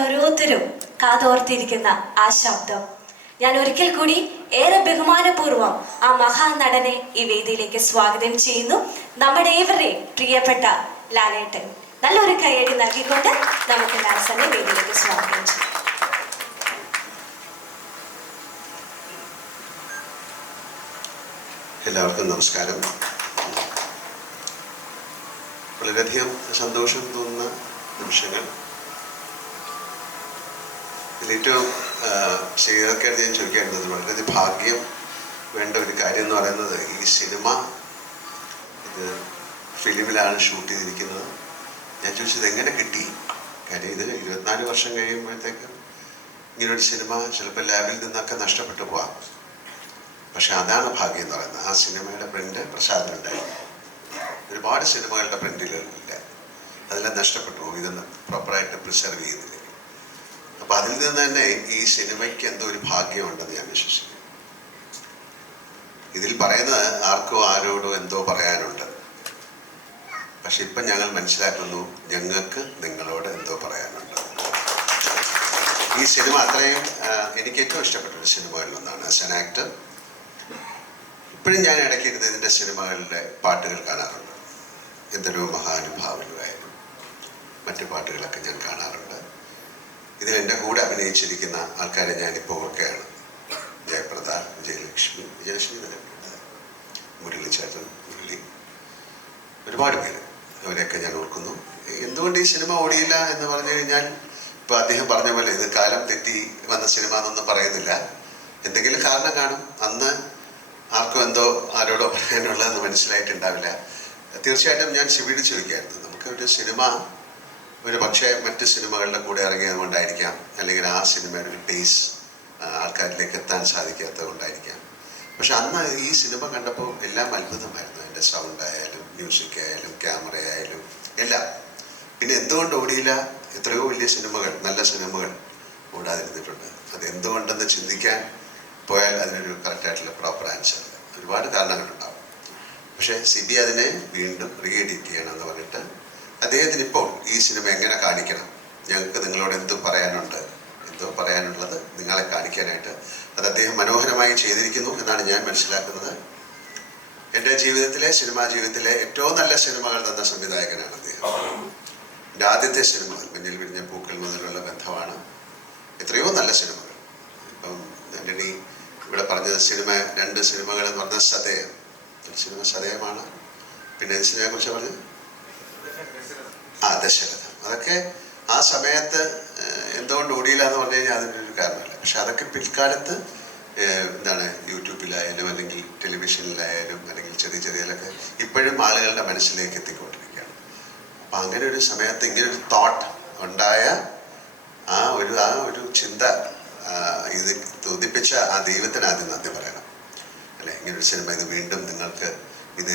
ഓരോരുത്തരും കാതോർത്തിരിക്കുന്ന ആ ശബ്ദം. ഞാൻ ഒരിക്കൽ കൂടി ഏറെ ബഹുമാനപൂർവം ആ മഹാനടനെ ഈ വേദിയിലേക്ക് സ്വാഗതം ചെയ്യുന്നു. നമ്മുടെ ഏവരുടെയും പ്രിയപ്പെട്ട ലാലേട്ടൻ. നല്ലൊരു കൈയടി നൽകിക്കൊണ്ട് നമുക്ക് ലാൽസനെ വേദിയിലേക്ക് സ്വാഗതം ചെയ്യാം. എല്ലാവർക്കും നമസ്കാരം. വളരെയധികം സന്തോഷം തോന്നുന്ന നിമിഷങ്ങൾ. ഇതിലേറ്റവും ശ്രീകർക്കായിട്ട് ഞാൻ ചോദിക്കേണ്ടത് വളരെയധികം ഭാഗ്യം വേണ്ട ഒരു കാര്യം എന്ന് പറയുന്നത് ഈ സിനിമ ഇത് ഫിലിമിലാണ് ഷൂട്ട് ചെയ്തിരിക്കുന്നത്. ഞാൻ ചോദിച്ചത് എങ്ങനെ കിട്ടി? കാര്യം ഇത് ഇരുപത്തിനാല് വർഷം കഴിയുമ്പോഴത്തേക്കും ഇങ്ങനൊരു സിനിമ ചിലപ്പോൾ ലാബിൽ നിന്നൊക്കെ നഷ്ടപ്പെട്ടു പോവാം. പക്ഷെ അതാണ് ഭാഗ്യം എന്ന് പറയുന്നത്. ആ സിനിമയുടെ പ്രിന്റ് പ്രസാദിനുണ്ടായിരുന്നു ഒരുപാട് സിനിമകളുടെ പ്രിന്റുകളില്ല അതെല്ലാം നഷ്ടപ്പെട്ടു ഇതൊന്നും പ്രോപ്പറായിട്ട് പ്രിസർവ് ചെയ്യുന്നില്ല. അപ്പൊ അതിൽ നിന്ന് തന്നെ ഈ സിനിമയ്ക്ക് എന്തോ ഒരു ഭാഗ്യമുണ്ടെന്ന് ഞാൻ വിശ്വസിക്കുന്നു. ഇതിൽ പറയുന്നത് ആർക്കോ ആരോടോ എന്തോ പറയാനുണ്ട്. പക്ഷെ ഇപ്പം ഞങ്ങൾ മനസ്സിലാക്കുന്നു ഞങ്ങൾക്ക് നിങ്ങളോട് എന്തോ പറയാനുണ്ട്. ഈ സിനിമ അത്രയും എനിക്ക് ഏറ്റവും ഇഷ്ടപ്പെട്ട ഒരു സിനിമകളിൽ ഒന്നാണ് ആസ് ആൻ ആക്ടർ. ഇപ്പോഴും ഞാൻ ഇടയ്ക്ക് ഇരുന്ന് ഇതിന്റെ സിനിമകളിലെ പാട്ടുകൾ കാണാറുണ്ട്. എന്തൊരു മഹാനുഭാവനുമായാലും മറ്റു പാട്ടുകളൊക്കെ ഞാൻ കാണാറുണ്ട്. ഇതിൽ എന്റെ കൂടെ അഭിനയിച്ചിരിക്കുന്ന ആൾക്കാരെ ഞാനിപ്പോൾ ഓർക്കുകയാണ്. ജയപ്രദ ജയലക്ഷ്മി വിജയലക്ഷ്മി തന്നെ മുരളിച്ചേട്ടൻ മുരളി. ഒരുപാട് പേര് അവരെയൊക്കെ ഞാൻ ഓർക്കുന്നു. എന്തുകൊണ്ട് ഈ സിനിമ ഓടിയില്ല എന്ന് പറഞ്ഞു കഴിഞ്ഞാൽ ഇപ്പോൾ അദ്ദേഹം പറഞ്ഞ പോലെ ഇത് കാലം തെറ്റി വന്ന സിനിമ എന്നൊന്നും പറയുന്നില്ല. എന്തെങ്കിലും കാരണം കാണും. അന്ന് ആർക്കും എന്തോ ആരോടോ പറയാനുള്ളതെന്ന് മനസ്സിലായിട്ടുണ്ടാവില്ല. തീർച്ചയായിട്ടും ഞാൻ ശിവീട് ചോദിക്കായിരുന്നു. നമുക്കൊരു സിനിമ ഒരു പക്ഷേ മറ്റ് സിനിമകളുടെ കൂടെ ഇറങ്ങിയത് കൊണ്ടായിരിക്കാം അല്ലെങ്കിൽ ആ സിനിമയുടെ ഒരു പേസ് ആൾക്കാരിലേക്ക് എത്താൻ സാധിക്കാത്തത് കൊണ്ടായിരിക്കാം പക്ഷെ അന്ന് ഈ സിനിമ കണ്ടപ്പോൾ എല്ലാം അത്ഭുതമായിരുന്നു. അതിന്റെ സൗണ്ട് ആയാലും മ്യൂസിക് ആയാലും ക്യാമറ ആയാലും എല്ലാം. പിന്നെ എന്തുകൊണ്ട് ഓടിയില്ല? എത്രയോ വലിയ സിനിമകൾ നല്ല സിനിമകൾ ഓടാതിരുന്നിട്ടുണ്ട്. അത് എന്തുകൊണ്ടെന്ന് ചിന്തിക്കാൻ പോയാൽ അതിനൊരു കറക്റ്റായിട്ടുള്ള പ്രോപ്പർ ആൻസർ ഒരുപാട് കാരണങ്ങളുണ്ടാവും. പക്ഷേ സി ബി അതിനെ വീണ്ടും റീഎഡിറ്റ് ചെയ്യണം എന്ന് പറഞ്ഞിട്ട് അദ്ദേഹത്തിന് ഇപ്പോൾ ഈ സിനിമ എങ്ങനെ കാണിക്കണം? ഞങ്ങൾക്ക് നിങ്ങളോട് എന്ത് പറയാനുണ്ട്? എന്തോ പറയാനുള്ളത് നിങ്ങളെ കാണിക്കാനായിട്ട്. അത് അദ്ദേഹം മനോഹരമായി ചെയ്തിരിക്കുന്നു എന്നാണ് ഞാൻ മനസ്സിലാക്കുന്നത്. എന്റെ ജീവിതത്തിലെ സിനിമാ ജീവിതത്തിലെ ഏറ്റവും നല്ല സിനിമകൾ തന്ന സംവിധായകനാണ് അദ്ദേഹം. എന്റെ ആദ്യത്തെ സിനിമ മഞ്ഞിൽ വിരിഞ്ഞ പൂക്കൾ മുതലുള്ള ബന്ധമാണ്. എത്രയോ നല്ല സിനിമകൾ. ഇപ്പം ആന്റണി ഇവിടെ പറഞ്ഞത് സിനിമ രണ്ട് സിനിമകൾ എന്ന് പറഞ്ഞ സതയം. ഒരു സിനിമ സതയമാണ്. പിന്നെ ഞാൻ കുറിച്ച് പറഞ്ഞത്? ആ അതൊക്കെ ആ സമയത്ത് എന്തുകൊണ്ട് ഓടിയില്ല എന്ന് പറഞ്ഞു കഴിഞ്ഞാൽ അതിന്റെ ഒരു കാരണമല്ല. പക്ഷെ അതൊക്കെ പിൽക്കാലത്ത് എന്താണ് യൂട്യൂബിലായാലും അല്ലെങ്കിൽ ടെലിവിഷനിലായാലും അല്ലെങ്കിൽ ചെറിയ ചെറിയതിലൊക്കെ ഇപ്പോഴും ആളുകളുടെ മനസ്സിലേക്ക് എത്തിക്കൊണ്ടിരിക്കുകയാണ്. അപ്പം അങ്ങനെ ഒരു സമയത്ത് ഇങ്ങനെ ഒരു തോട്ട് ഉണ്ടായ ആ ഒരു ആ ഒരു ചിന്ത ഇത് തോന്നിപ്പിച്ച ആ ദൈവത്തിന് ആദ്യം നന്ദി പറയണം. അല്ലെ? ഇങ്ങനൊരു സിനിമ ഇത് വീണ്ടും നിങ്ങൾക്ക് ഇത്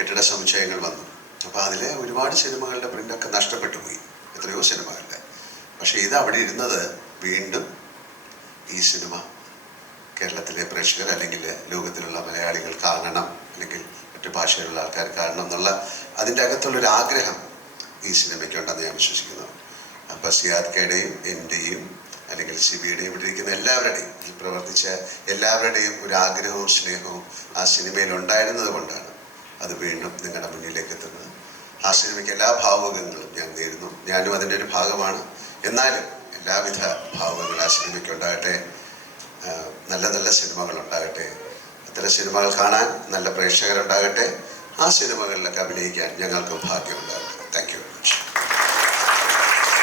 കെട്ടിട സമുച്ചയങ്ങൾ വന്നു. അപ്പോൾ അതിലെ ഒരുപാട് സിനിമകളുടെ പ്രിന്റൊക്കെ നഷ്ടപ്പെട്ടു പോയി. എത്രയോ സിനിമകളുടെ പക്ഷേ ഇത് അവിടെ ഇരുന്നത് വീണ്ടും ഈ സിനിമ കേരളത്തിലെ പ്രേക്ഷകർ അല്ലെങ്കിൽ ലോകത്തിലുള്ള മലയാളികൾ കാണണം അല്ലെങ്കിൽ മറ്റു ഭാഷയിലുള്ള ആൾക്കാർ കാണണം എന്നുള്ള അതിന്റെ അകത്തുള്ളൊരു ആഗ്രഹം ഈ സിനിമയ്ക്കുണ്ടെന്ന് ഞാൻ വിശ്വസിക്കുന്നു. അപ്പോൾ സിയാദ്ക്കയുടെയും എന്റെയും അല്ലെങ്കിൽ സിബിയുടെയും ഇവിടെ ഇരിക്കുന്ന എല്ലാവരുടെയും പ്രവർത്തിച്ച എല്ലാവരുടെയും ഒരു ആഗ്രഹവും സ്നേഹവും ആ സിനിമയിൽ ഉണ്ടായിരുന്നത് കൊണ്ടാണ്. അത് വീണ്ടും നിങ്ങളുടെ മുന്നിലേക്ക് എത്തുന്നത്. ആ സിനിമയ്ക്ക് എല്ലാ ഭാവുകങ്ങളും ഞാൻ നേരുന്നു. ഞാനും അതിന്റെ ഒരു ഭാഗമാണ്. എന്നാലും എല്ലാവിധ ഭാവുകങ്ങളും ആ സിനിമയ്ക്ക് ഉണ്ടാകട്ടെ. നല്ല നല്ല സിനിമകൾ ഉണ്ടാകട്ടെ. അത്തരം സിനിമകൾ കാണാൻ നല്ല പ്രേക്ഷകരുണ്ടാകട്ടെ. ആ സിനിമകളിലൊക്കെ അഭിനയിക്കാൻ ഞങ്ങൾക്കും ഭാഗ്യമുണ്ടാകട്ടെ. Thank you